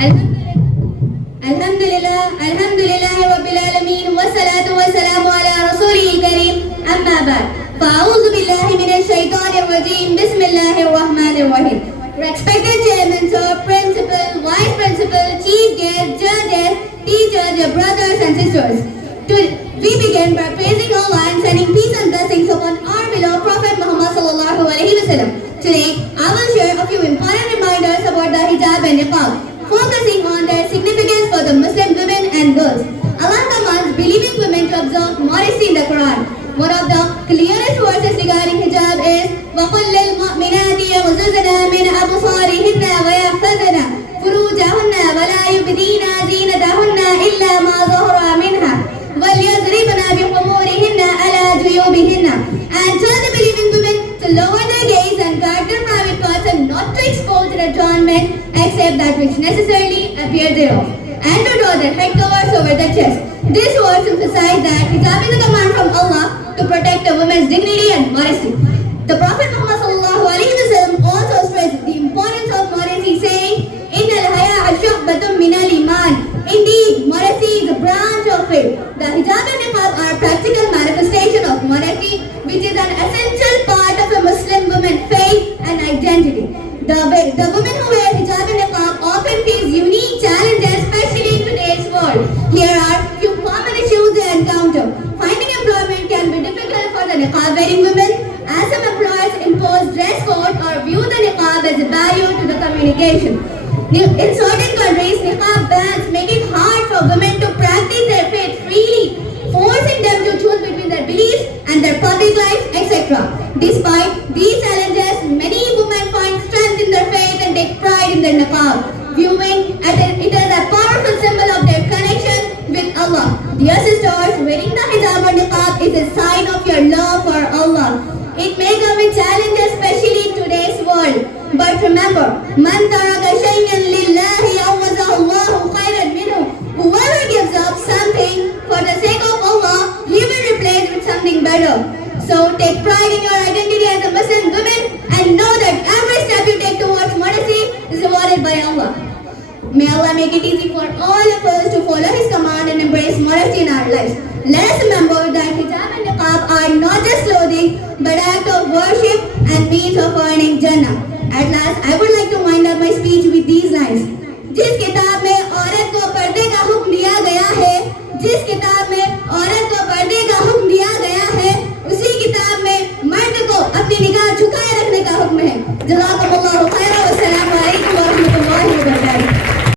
Alhamdulillah, Alhamdulillah Rabbil Alameen, wassalatu wassalamu ala Rasulil Kareem, amma ba'd. Fa'auzu billahi minash shaitanir rajeem, bismillahir rahmanir rahim. Respected chairman, sir, principal, vice principal, chief guests, judges, teachers, dear brothers and sisters. We begin by praising Allah and sending peace and blessings upon our beloved Prophet Muhammad sallallahu alaihi wasallam. Today, I will share a few important reminders about the hijab and niqab, focusing on their significance for the Muslim women and girls. Allah commands believing women to observe modesty in the Quran. One of the clearest verses regarding hijab is وَقُلْ لِلْمُؤْمِنَاتِ يَغْضُضْنَ مِنْ أَبْصَارِهِنَّ وَيَحْفَظْنَ فُرُوجَهُنَّ وَلَا يُبْدِينَ زِينَتَهُنَّ إِلَّا مَا ظَهَرَ مِنْهَا وَلْيَضْرِبْنَ بِخُمُورِهِنَّ عَلَى جُيُوبِهِنَّ. And tell the believing women to lower their gaze and guard their private parts and not to expose their adornment except that which necessarily appears thereof, and to draw their head covers over their chest. This verse emphasizes that hijab is a command from Allah to protect a woman's dignity and modesty. The Prophet Muhammad sallallahu alaihi wasallam also stressed the importance of modesty, saying, "Inna al-haya'a shu'batun min al-iman." Indeed, modesty is a branch of faith. The hijab and niqab are practical manifestation of modesty, which is an essential part of a Muslim woman's faith and identity. The women who wear hijab and niqab often face unique challenges, especially in today's world. Here are few common issues they encounter. Finding employment can be difficult for the niqab-wearing women, as some employers impose dress code or view the niqab as a barrier to the communication. In certain countries, niqab bans make it hard for women to practice their faith freely, forcing them to choose between their beliefs and their public life, etc. Despite these challenges, many women find strength in their faith and take pride in their niqab, viewing it as a powerful symbol of their connection with Allah. Dear sisters, wearing the hijab or niqab is a sign of your love for Allah. It may come with challenges, especially in today's world. But remember, man taraka shay'an lillahi awwazahu Allahu khayran minhu. Whoever gives up something for the sake of Allah, He will replace with something better. So take pride in your identity as a Muslim woman and know that every step you take towards modesty is rewarded by Allah. May Allah make it easy for all of us to follow His command and embrace modesty in our lives. Let us remember that hijab and niqab are not just clothing, but act of worship and means of earning Jannah. At last, I would like to wind up my speech with these lines. जिस किताब